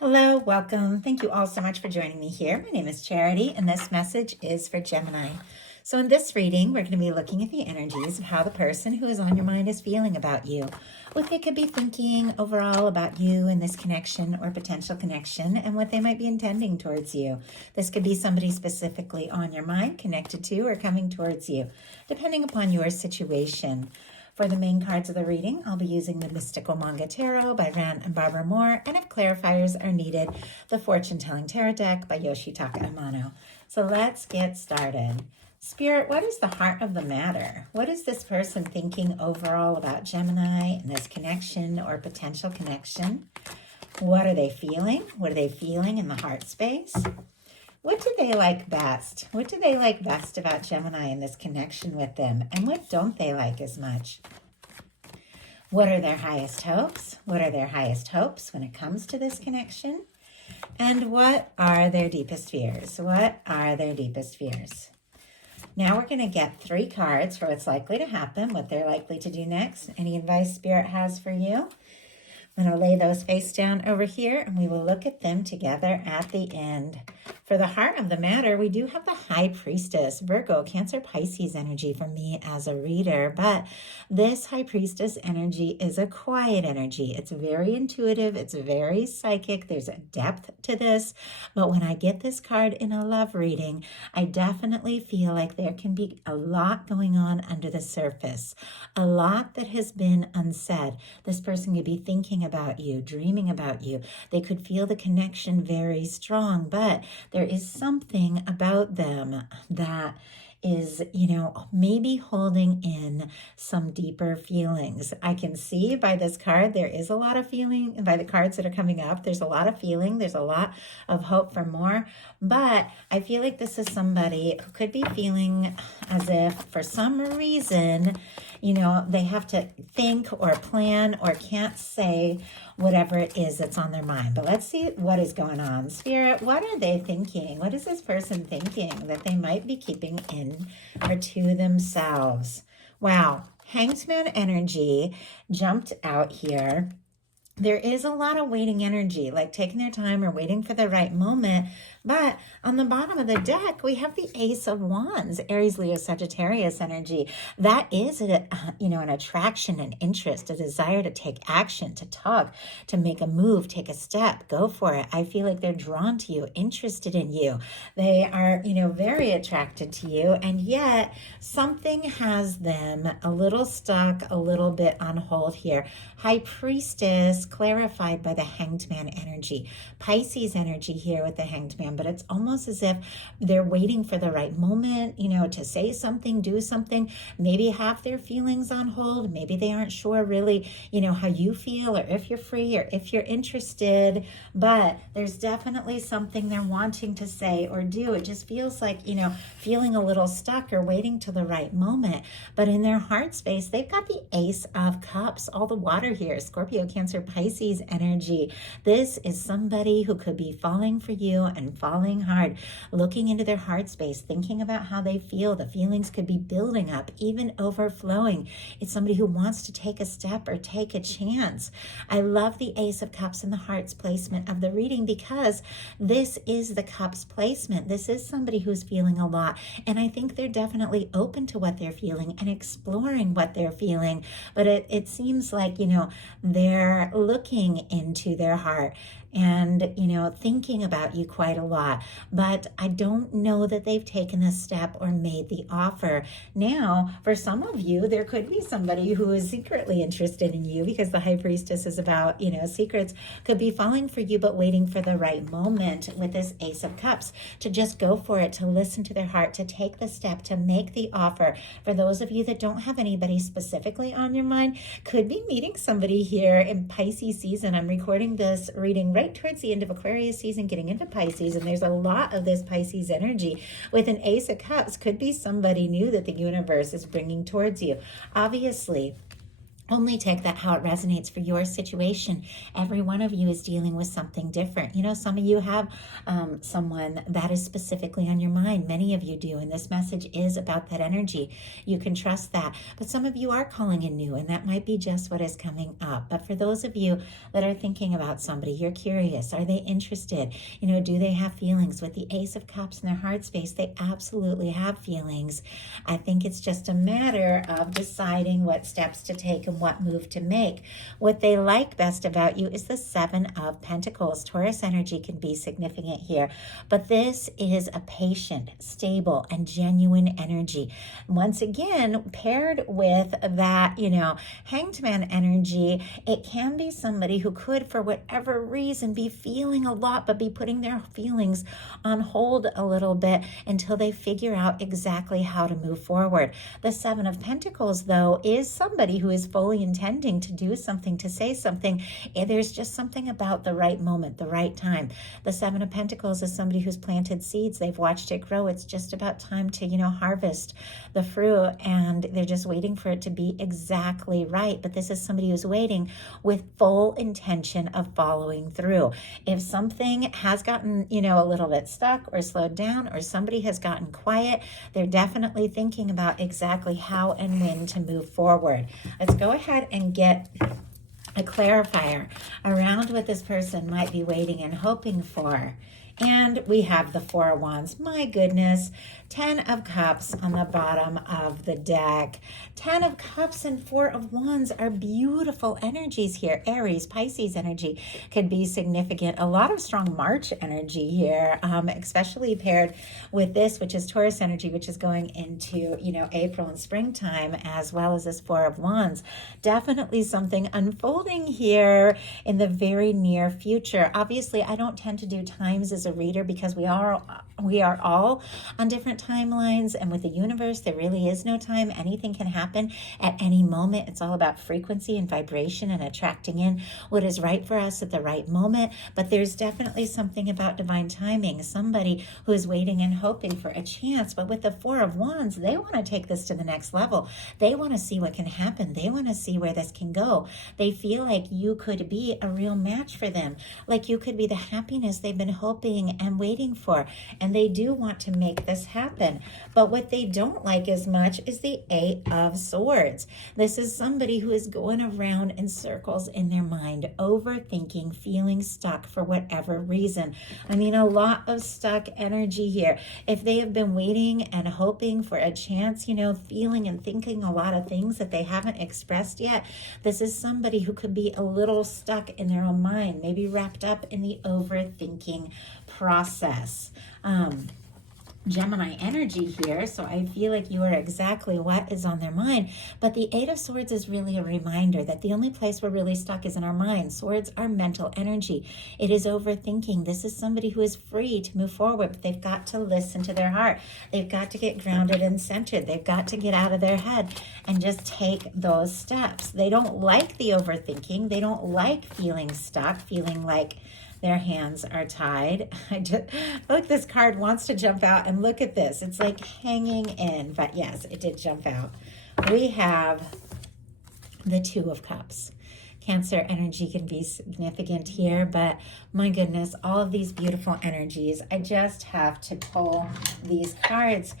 Hello, welcome. Thank you all so much for joining me here. My name is Charity, and this message is for Gemini. So, in this reading, we're going to be looking at the energies of how the person who is on your mind is feeling about you, what they could be thinking overall about you and this connection or potential connection, and what they might be intending towards you. This could be somebody specifically on your mind, connected to, or coming towards you, depending upon your situation. For the main cards of the reading, I'll be using the Mystical Manga Tarot by Ran and Barbara Moore, and if clarifiers are needed, the Fortune Telling Tarot deck by Yoshitaka Amano. So let's get started. Spirit, what is the heart of the matter? What is this person thinking overall about Gemini and this connection or potential connection? What are they feeling? What are they feeling in the heart space? What do they like best? What do they like best about Gemini and this connection with them? And what don't they like as much? What are their highest hopes? What are their highest hopes when it comes to this connection? And what are their deepest fears? What are their deepest fears? Now we're going to get 3 cards for what's likely to happen, what they're likely to do next, any advice Spirit has for you. I'm going to lay those face down over here, and we will look at them together at the end. For the heart of the matter, we do have the High Priestess, Virgo, Cancer, Pisces energy for me as a reader, but this High Priestess energy is a quiet energy. It's very intuitive. It's very psychic. There's a depth to this, but when I get this card in a love reading, I definitely feel like there can be a lot going on under the surface, a lot that has been unsaid. This person could be thinking about you, dreaming about you. They could feel the connection very strong, but there is something about them that is, maybe holding in some deeper feelings. I can see by this card, there is a lot of feeling, and by the cards that are coming up, there's a lot of feeling, there's a lot of hope for more, but I feel like this is somebody who could be feeling as if for some reason, they have to think or plan or can't say whatever it is that's on their mind. But let's see what is going on. Spirit, what are they thinking? What is this person thinking that they might be keeping in or to themselves? Wow, Hanged Man energy jumped out here. There is a lot of waiting energy, like taking their time or waiting for the right moment. But on the bottom of the deck, we have the Ace of Wands, Aries, Leo, Sagittarius energy. That is, an attraction, an interest, a desire to take action, to talk, to make a move, take a step, go for it. I feel like they're drawn to you, interested in you. They are, very attracted to you. And yet something has them a little stuck, a little bit on hold here. High Priestess, clarified by the Hanged Man energy. Pisces energy here with the Hanged Man, but it's almost as if they're waiting for the right moment, to say something, do something, maybe have their feelings on hold. Maybe they aren't sure really, how you feel or if you're free or if you're interested, but there's definitely something they're wanting to say or do. It just feels like, feeling a little stuck or waiting till the right moment. But in their heart space, they've got the Ace of Cups, all the water here, Scorpio, Cancer, Pisces energy. This is somebody who could be falling for you and falling hard, looking into their heart space, thinking about how they feel. The feelings could be building up, even overflowing. It's somebody who wants to take a step or take a chance. I love the Ace of Cups in the heart's placement of the reading because this is the Cups placement. This is somebody who's feeling a lot, and I think they're definitely open to what they're feeling and exploring what they're feeling, but it seems like, they're looking into their heart and, thinking about you quite a lot. But I don't know that they've taken a step or made the offer. Now, for some of you, there could be somebody who is secretly interested in you because the High Priestess is about, secrets, could be falling for you, but waiting for the right moment with this Ace of Cups to just go for it, to listen to their heart, to take the step, to make the offer. For those of you that don't have anybody specifically on your mind, could be meeting somebody here in Pisces season. I'm recording this reading right towards the end of Aquarius season, getting into Pisces, and there's a lot of this Pisces energy with an Ace of Cups. Could be somebody new that the universe is bringing towards you. Obviously, Only take that how it resonates for your situation. Every one of you is dealing with something different. You know, some of you have someone that is specifically on your mind. Many of you do, and this message is about that energy. You can trust that. But some of you are calling in new, and that might be just what is coming up. But for those of you that are thinking about somebody, you're curious. Are they interested? You know, do they have feelings? With the Ace of Cups in their heart space, they absolutely have feelings. I think it's just a matter of deciding what steps to take and what move to make. What they like best about you is the Seven of Pentacles. Taurus energy can be significant here, but this is a patient, stable, and genuine energy. Once again, paired with that, you know, Hanged Man energy, it can be somebody who could, for whatever reason, be feeling a lot, but be putting their feelings on hold a little bit until they figure out exactly how to move forward. The Seven of Pentacles, though, is somebody who is fully intending to do something, to say something. There's just something about the right moment, the right time. The Seven of Pentacles is somebody who's planted seeds. They've watched it grow. It's just about time to, you know, harvest the fruit, and they're just waiting for it to be exactly right. But this is somebody who's waiting with full intention of following through. If something has gotten, you know, a little bit stuck or slowed down, or somebody has gotten quiet, they're definitely thinking about exactly how and when to move forward. Let's go ahead and get a clarifier around what this person might be waiting and hoping for. And we have the Four of Wands. My goodness. 10 of Cups on the bottom of the deck. 10 of Cups and 4 of Wands are beautiful energies here. Aries, Pisces energy could be significant. A lot of strong March energy here, especially paired with this, which is Taurus energy, which is going into, you know, April and springtime, as well as this 4 of Wands. Definitely something unfolding here in the very near future. Obviously, I don't tend to do times as a reader because we are all on different timelines, and with the universe there really is no time. Anything can happen at any moment. It's all about frequency and vibration and attracting in what is right for us at the right moment. But there's definitely something about divine timing, somebody who is waiting and hoping for a chance. But with the 4 of Wands, they want to take this to the next level. They want to see what can happen. They want to see where this can go. They feel like you could be a real match for them, like you could be the happiness they've been hoping and waiting for. And they do want to make this happen. But what they don't like as much is the 8 of Swords. This is somebody who is going around in circles in their mind, overthinking, feeling stuck for whatever reason. I mean, a lot of stuck energy here. If they have been waiting and hoping for a chance, you know, feeling and thinking a lot of things that they haven't expressed yet, this is somebody who could be a little stuck in their own mind, maybe wrapped up in the overthinking process. Gemini energy here, so I feel like you are exactly what is on their mind. But the 8 of Swords is really a reminder that the only place we're really stuck is in our mind. Swords are mental energy. It is overthinking. This is somebody who is free to move forward, but they've got to listen to their heart. They've got to get grounded and centered. They've got to get out of their head and just take those steps. They don't like the overthinking. They don't like feeling stuck, feeling like their hands are tied. I just look, this card wants to jump out, and look at this. It's like hanging in, but yes, it did jump out. We have the 2 of Cups. Cancer energy can be significant here, but my goodness, all of these beautiful energies. I just have to pull these cards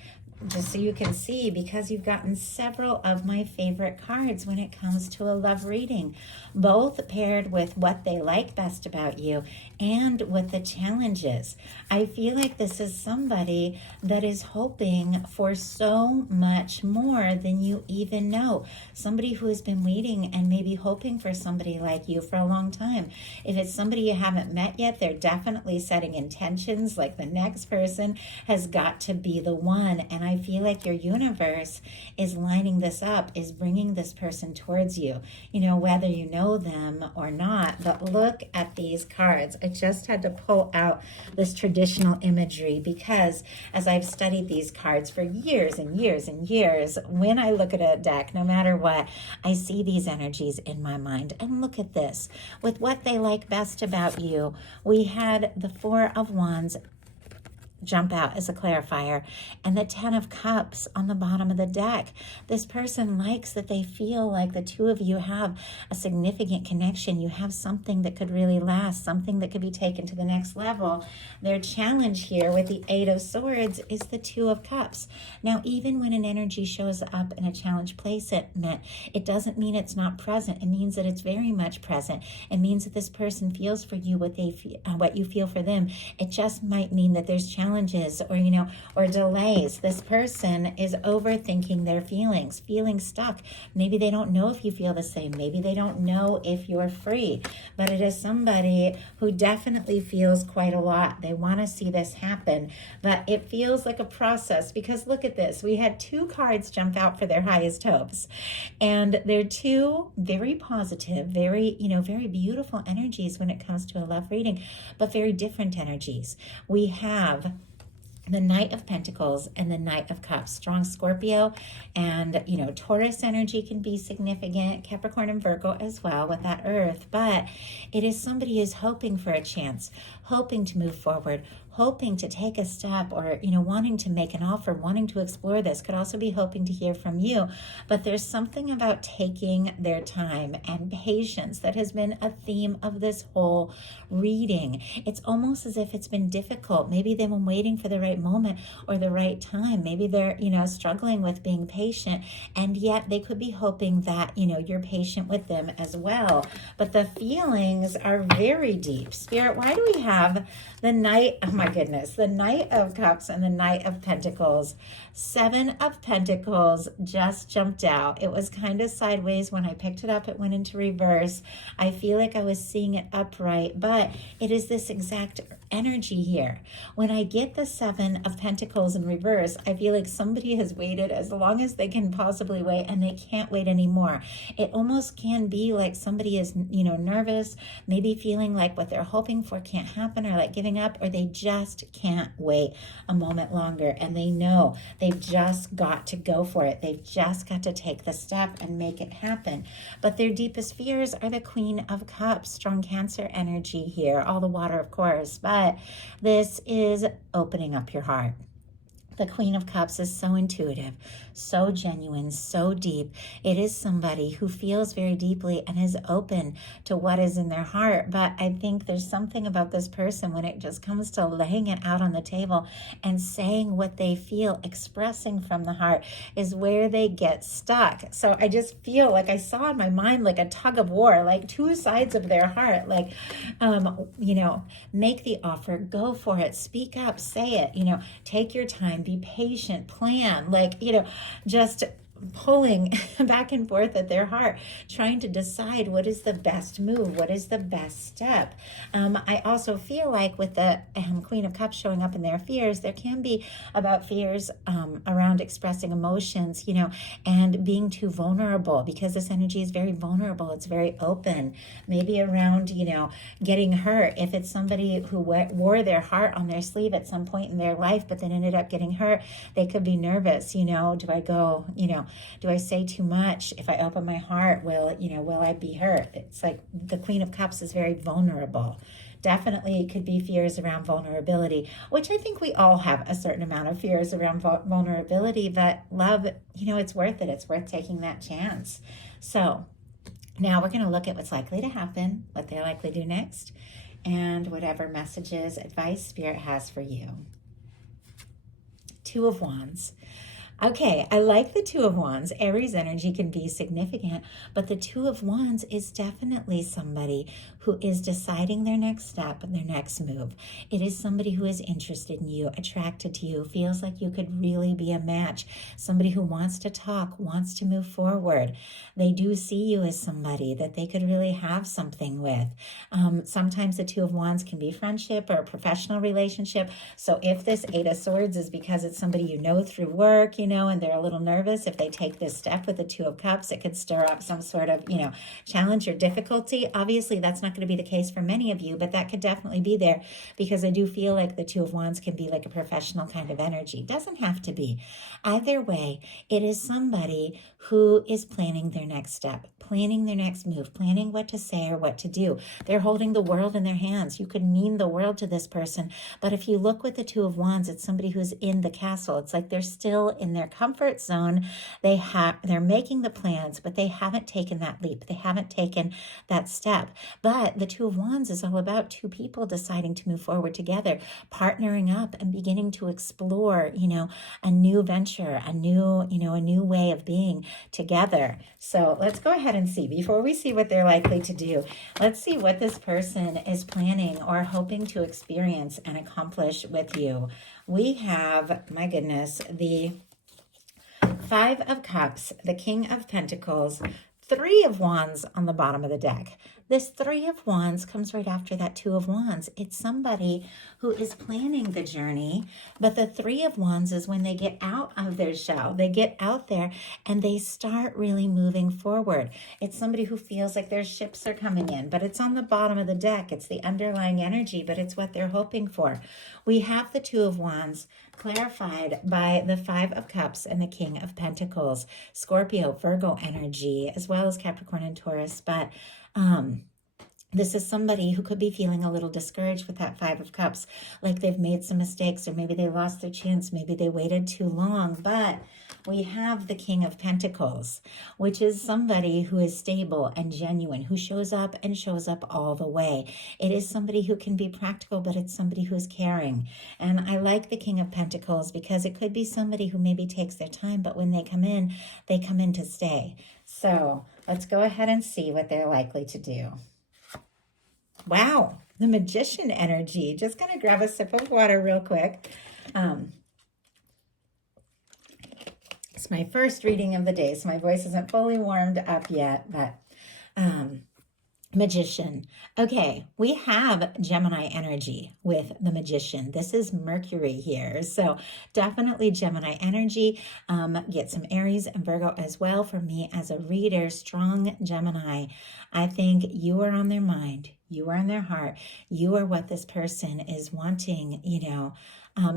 just so you can see, because you've gotten several of my favorite cards when it comes to a love reading, both paired with what they like best about you and with the challenges. I feel like this is somebody that is hoping for so much more than you even know. Somebody who has been waiting and maybe hoping for somebody like you for a long time. If it's somebody you haven't met yet, they're definitely setting intentions, like the next person has got to be the one. And I feel like your universe is lining this up, is bringing this person towards you, you know, whether you know them or not. But look at these cards. I just had to pull out this traditional imagery because as I've studied these cards for years and years and years, when I look at a deck, no matter what, I see these energies in my mind. And look at this. With what they like best about you, we had the 4 of Wands jump out as a clarifier, and the 10 of Cups on the bottom of the deck. This person likes that they feel like the two of you have a significant connection. You have something that could really last, something that could be taken to the next level. Their challenge here with the 8 of Swords is the 2 of Cups. Now, even when an energy shows up in a challenge placement, it doesn't mean it's not present. It means that it's very much present. It means that this person feels for you what they feel, what you feel for them. It just might mean that there's challenges or, or delays. This person is overthinking their feelings, feeling stuck. Maybe they don't know if you feel the same. Maybe they don't know if you're free, but it is somebody who definitely feels quite a lot. They want to see this happen, but it feels like a process because look at this. We had 2 cards jump out for their highest hopes, and they're 2 very positive, very, very beautiful energies when it comes to a love reading, but very different energies. We have the Knight of Pentacles and the Knight of Cups. Strong Scorpio and, Taurus energy can be significant. Capricorn and Virgo as well with that Earth. But it is somebody who's hoping for a chance, hoping to move forward, hoping to take a step or, wanting to make an offer, wanting to explore this. Could also be hoping to hear from you. But there's something about taking their time and patience that has been a theme of this whole reading. It's almost as if it's been difficult. Maybe they've been waiting for the right moment or the right time. Maybe they're, struggling with being patient, and yet they could be hoping that, you're patient with them as well. But the feelings are very deep. Spirit, why do we have the Knight, oh my goodness, the Knight of Cups and the Knight of Pentacles? 7 of Pentacles just jumped out. It was kind of sideways. When I picked it up, it went into reverse. I feel like I was seeing it upright, but it is this exact energy here. When I get the 7 of Pentacles in reverse, I feel like somebody has waited as long as they can possibly wait, and they can't wait anymore. It almost can be like somebody is, nervous, maybe feeling like what they're hoping for can't happen, or like giving up, or they just can't wait a moment longer, and they know they've just got to go for it. They've just got to take the step and make it happen. But their deepest fears are the Queen of Cups. Strong Cancer energy here, all the water, of course, but this is opening up your heart. The Queen of Cups is so intuitive, so genuine, so deep. It is somebody who feels very deeply and is open to what is in their heart. But I think there's something about this person when it just comes to laying it out on the table and saying what they feel, expressing from the heart, is where they get stuck. So I just feel like I saw in my mind like a tug of war, like 2 sides of their heart, like, make the offer, go for it, speak up, say it, take your time, be patient, plan, just pulling back and forth at their heart, trying to decide what is the best move, what is the best step. I also feel like with the Queen of Cups showing up in their fears, there can be about fears around expressing emotions, and being too vulnerable, because this energy is very vulnerable. It's very open, maybe around, getting hurt. If it's somebody who wore their heart on their sleeve at some point in their life, but then ended up getting hurt, they could be nervous, do I go, do I say too much? If I open my heart, will I be hurt? It's like the Queen of Cups is very vulnerable. Definitely it could be fears around vulnerability, which I think we all have a certain amount of fears around vulnerability, but love, it's worth it. It's worth taking that chance. So now we're going to look at what's likely to happen, what they're likely to do next, and whatever messages, advice Spirit has for you. 2 of Wands. Okay, I like the 2 of Wands. Aries energy can be significant, but the 2 of Wands is definitely somebody who is deciding their next step and their next move. It is somebody who is interested in you, attracted to you, feels like you could really be a match, somebody who wants to talk, wants to move forward. They do see you as somebody that they could really have something with. Sometimes the 2 of Wands can be friendship or a professional relationship. So if this 8 of Swords is because it's somebody through work, and they're a little nervous. If they take this step with the Two of Cups, it could stir up some sort of, challenge or difficulty. Obviously, that's not going to be the case for many of you, but that could definitely be there, because I do feel like the Two of Wands can be like a professional kind of energy. Doesn't have to be. Either way, it is somebody who is planning their next step, planning their next move, planning what to say or what to do. They're holding the world in their hands. You could mean the world to this person, but if you look with the Two of Wands, it's somebody who's in the castle. It's like they're still in their comfort zone. They're making the plans, but they haven't taken that leap. They haven't taken that step. But the Two of Wands is all about two people deciding to move forward together, partnering up and beginning to explore, a new venture, a new way of being together. So let's go ahead and see, before we see what they're likely to do, let's see what this person is planning or hoping to experience and accomplish with you. We have, my goodness, the Five of Cups, the King of Pentacles, Three of Wands on the bottom of the deck. This Three of Wands comes right after that Two of Wands. It's somebody who is planning the journey, but the Three of Wands is when they get out of their shell. They get out there and they start really moving forward. It's somebody who feels like their ships are coming in, but it's on the bottom of the deck. It's the underlying energy, but it's what they're hoping for. We have the Two of Wands clarified by the Five of Cups and the King of Pentacles, Scorpio, Virgo energy, as well as Capricorn and Taurus. But this is somebody who could be feeling a little discouraged with that Five of Cups, like they've made some mistakes, or maybe they lost their chance, maybe they waited too long. But we have the King of Pentacles, which is somebody who is stable and genuine, who shows up and shows up all the way. It is somebody who can be practical, but it's somebody who's caring. And I like the King of Pentacles because it could be somebody who maybe takes their time, but when they come in to stay. So let's go ahead and see what they're likely to do. Wow, the Magician energy. Just going to grab a sip of water real quick. It's my first reading of the day, so my voice isn't fully warmed up yet, but Magician. Okay, we have Gemini energy with the Magician. This is Mercury here, so definitely Gemini energy. Get some Aries and Virgo as well. For me as a reader, strong Gemini. I think you are on their mind. You are in their heart. You are what this person is wanting,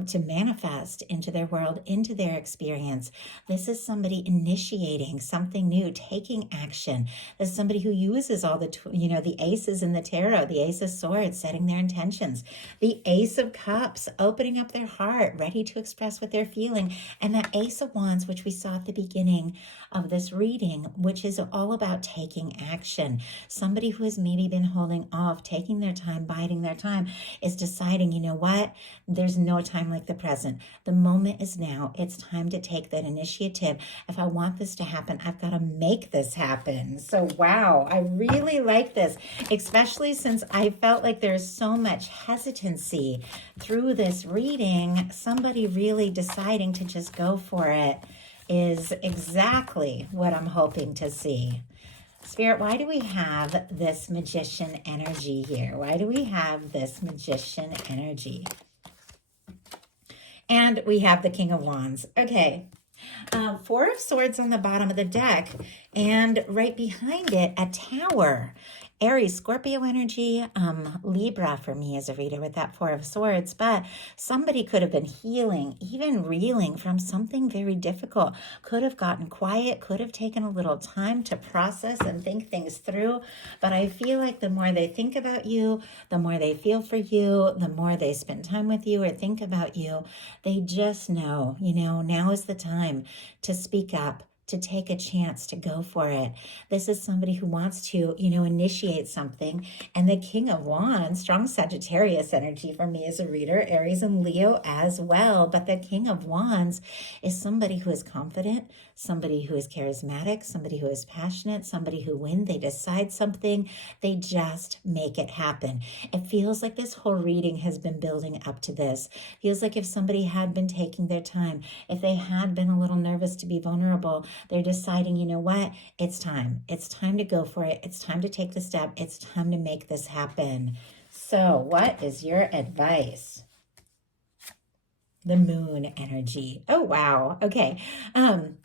to manifest into their world, into their experience. This is somebody initiating something new, taking action. This is somebody who uses all the, the aces in the tarot, the Ace of Swords, setting their intentions, the Ace of Cups, opening up their heart, ready to express what they're feeling, and that Ace of Wands, which we saw at the beginning of this reading, which is all about taking action. Somebody who has maybe been holding off, taking their time, biding their time, is deciding, you know what, there's no time like the present. The moment is now. It's time to take that initiative. If I want this to happen, I've got to make this happen. So wow, I really like this, especially since I felt like there's so much hesitancy through this reading. Somebody really deciding to just go for it is exactly what I'm hoping to see. Spirit, why do we have this Magician energy here? Why do we have this Magician energy? And we have the King of Wands. Okay. Four of Swords on the bottom of the deck, and right behind it, a Tower. Aries, Scorpio energy, Libra for me as a reader with that Four of Swords, but somebody could have been healing, even reeling from something very difficult, could have gotten quiet, could have taken a little time to process and think things through, but I feel like the more they think about you, the more they feel for you, the more they spend time with you or think about you, they just know, now is the time to speak up, to take a chance, to go for it. This is somebody who wants to, initiate something. And the King of Wands, strong Sagittarius energy for me as a reader, Aries and Leo as well. But the King of Wands is somebody who is confident, somebody who is charismatic, somebody who is passionate, somebody who, when they decide something, they just make it happen. It feels like this whole reading has been building up to this. Feels like if somebody had been taking their time, if they had been a little nervous to be vulnerable, they're deciding, you know what, it's time. It's time to go for it. It's time to take the step. It's time to make this happen. So what is your advice? The moon energy. Oh, wow. Okay. Um,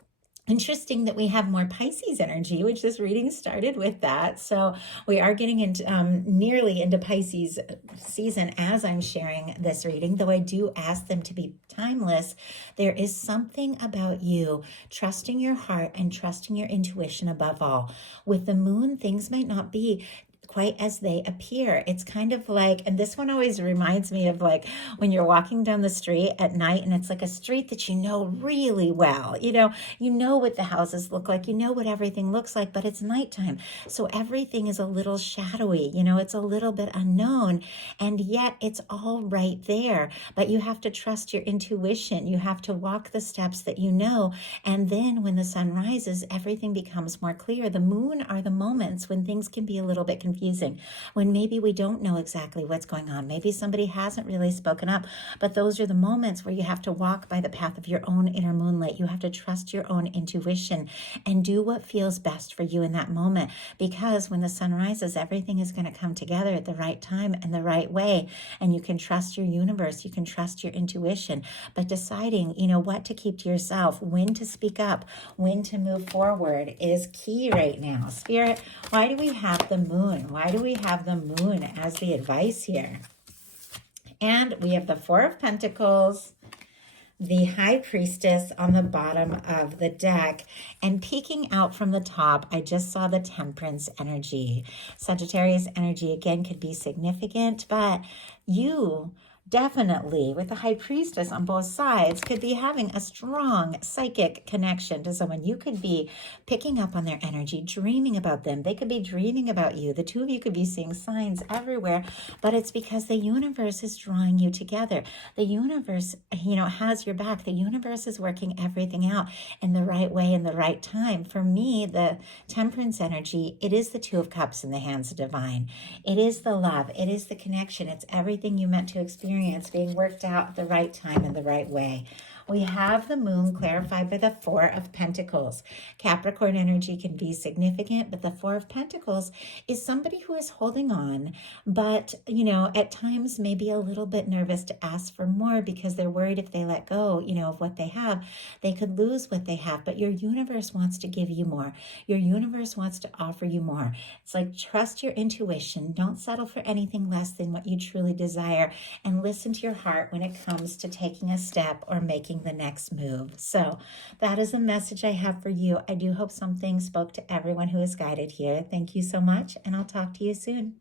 Interesting that we have more Pisces energy, which this reading started with that. So we are getting into nearly into Pisces season as I'm sharing this reading, though I do ask them to be timeless. There is something about you trusting your heart and trusting your intuition above all. With the moon, things might not be quite as they appear. It's kind of like, and this one always reminds me of like when you're walking down the street at night and it's like a street that you know really well. You know what the houses look like, you know what everything looks like, but it's nighttime. So everything is a little shadowy, it's a little bit unknown, and yet it's all right there. But you have to trust your intuition. You have to walk the steps that you know. And then when the sun rises, everything becomes more clear. The moon are the moments when things can be a little bit confusing, when maybe we don't know exactly what's going on. Maybe somebody hasn't really spoken up, but those are the moments where you have to walk by the path of your own inner moonlight. You have to trust your own intuition and do what feels best for you in that moment, because when the sun rises, everything is going to come together at the right time and the right way. And you can trust your universe, you can trust your intuition, but deciding, what to keep to yourself, when to speak up, when to move forward is key right now. Spirit, why do we have the moon? Why do we have the moon as the advice here? And we have the Four of Pentacles, the High Priestess on the bottom of the deck, and peeking out from the top, I just saw the Temperance energy. Sagittarius energy, again, could be significant, but you definitely, with the High Priestess on both sides, could be having a strong psychic connection to someone. You could be picking up on their energy, dreaming about them. They could be dreaming about you. The two of you could be seeing signs everywhere, but it's because the universe is drawing you together. The universe, has your back. The universe is working everything out in the right way, in the right time. For me, the Temperance energy, it is the Two of Cups in the hands of divine. It is the love. It is the connection. It's everything you meant to experience being worked out at the right time in the right way. We have the moon clarified by the Four of Pentacles. Capricorn energy can be significant, but the Four of Pentacles is somebody who is holding on, but, at times maybe a little bit nervous to ask for more because they're worried if they let go, of what they have, they could lose what they have. But your universe wants to give you more. Your universe wants to offer you more. It's like, trust your intuition. Don't settle for anything less than what you truly desire, and listen to your heart when it comes to taking a step or making the next move. So that is a message I have for you. I do hope something spoke to everyone who is guided here. Thank you so much, and I'll talk to you soon.